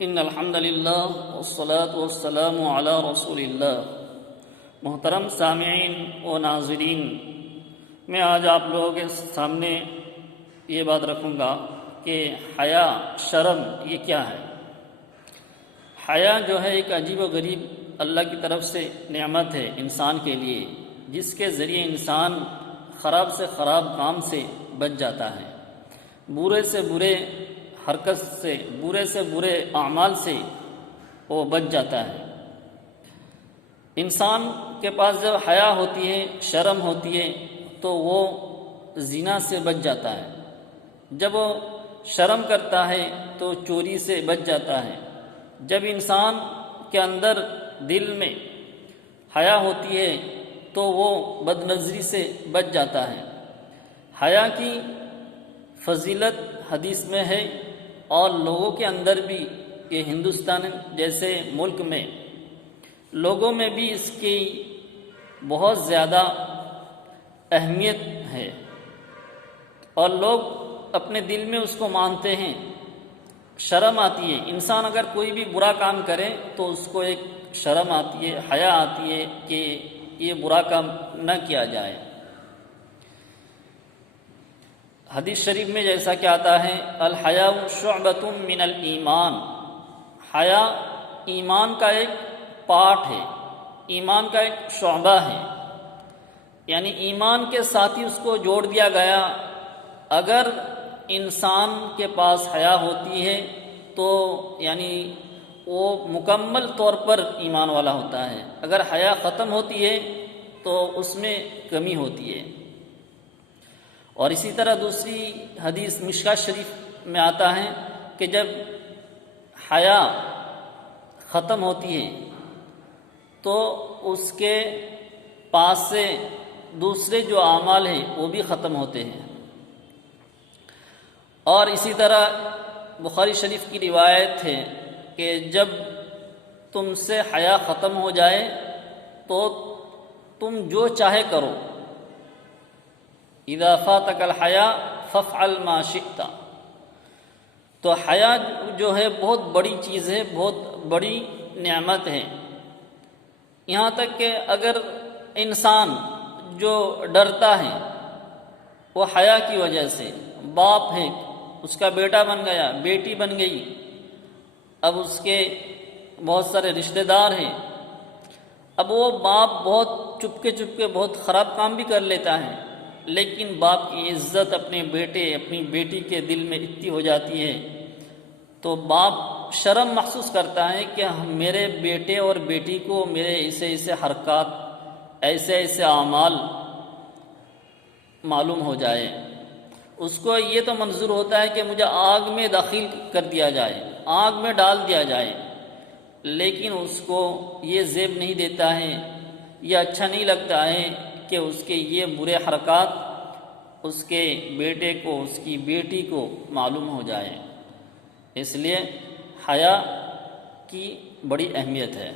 ان الحمد للہ والصلاة والسلام علی رسول اللہ۔ محترم سامعین و ناظرین، میں آج آپ لوگوں کے سامنے یہ بات رکھوں گا کہ حیا، شرم یہ کیا ہے۔ حیا جو ہے ایک عجیب و غریب اللہ کی طرف سے نعمت ہے انسان کے لیے، جس کے ذریعے انسان خراب سے خراب کام سے بچ جاتا ہے، برے سے برے حرکت سے، برے سے برے اعمال سے وہ بچ جاتا ہے۔ انسان کے پاس جب حیا ہوتی ہے، شرم ہوتی ہے، تو وہ زنا سے بچ جاتا ہے۔ جب وہ شرم کرتا ہے تو چوری سے بچ جاتا ہے۔ جب انسان کے اندر دل میں حیا ہوتی ہے تو وہ بد نظری سے بچ جاتا ہے۔ حیا کی فضیلت حدیث میں ہے، اور لوگوں کے اندر بھی، یہ ہندوستان جیسے ملک میں لوگوں میں بھی اس کی بہت زیادہ اہمیت ہے، اور لوگ اپنے دل میں اس کو مانتے ہیں۔ شرم آتی ہے، انسان اگر کوئی بھی برا کام کرے تو اس کو ایک شرم آتی ہے، حیا آتی ہے کہ یہ برا کام نہ کیا جائے۔ حدیث شریف میں جیسا کہ آتا ہے، الحیاء شعبۃ من الایمان، حیا ایمان کا ایک پارٹ ہے، ایمان کا ایک شعبہ ہے، یعنی ایمان کے ساتھ ہی اس کو جوڑ دیا گیا۔ اگر انسان کے پاس حیا ہوتی ہے تو یعنی وہ مکمل طور پر ایمان والا ہوتا ہے، اگر حیا ختم ہوتی ہے تو اس میں کمی ہوتی ہے۔ اور اسی طرح دوسری حدیث مشکوٰۃ شریف میں آتا ہے کہ جب حیا ختم ہوتی ہے تو اس کے پاس سے دوسرے جو اعمال ہیں وہ بھی ختم ہوتے ہیں۔ اور اسی طرح بخاری شریف کی روایت ہے کہ جب تم سے حیا ختم ہو جائے تو تم جو چاہے کرو، اذا فاتک الحیا فافعل ما شئت۔ تو حیا جو ہے بہت بڑی چیز ہے، بہت بڑی نعمت ہے، یہاں تک کہ اگر انسان جو ڈرتا ہے وہ حیا کی وجہ سے، باپ ہے، اس کا بیٹا بن گیا، بیٹی بن گئی، اب اس کے بہت سارے رشتہ دار ہیں، اب وہ باپ بہت چپکے چپکے بہت خراب کام بھی کر لیتا ہے، لیکن باپ کی عزت اپنے بیٹے اپنی بیٹی کے دل میں اتنی ہو جاتی ہے تو باپ شرم محسوس کرتا ہے کہ میرے بیٹے اور بیٹی کو میرے ایسے ایسے حرکات، ایسے ایسے اعمال معلوم ہو جائے۔ اس کو یہ تو منظور ہوتا ہے کہ مجھے آگ میں داخل کر دیا جائے، آگ میں ڈال دیا جائے، لیکن اس کو یہ زیب نہیں دیتا ہے، یہ اچھا نہیں لگتا ہے کہ اس کے یہ برے حرکات اس کے بیٹے کو، اس کی بیٹی کو معلوم ہو جائے۔ اس لیے حیا کی بڑی اہمیت ہے۔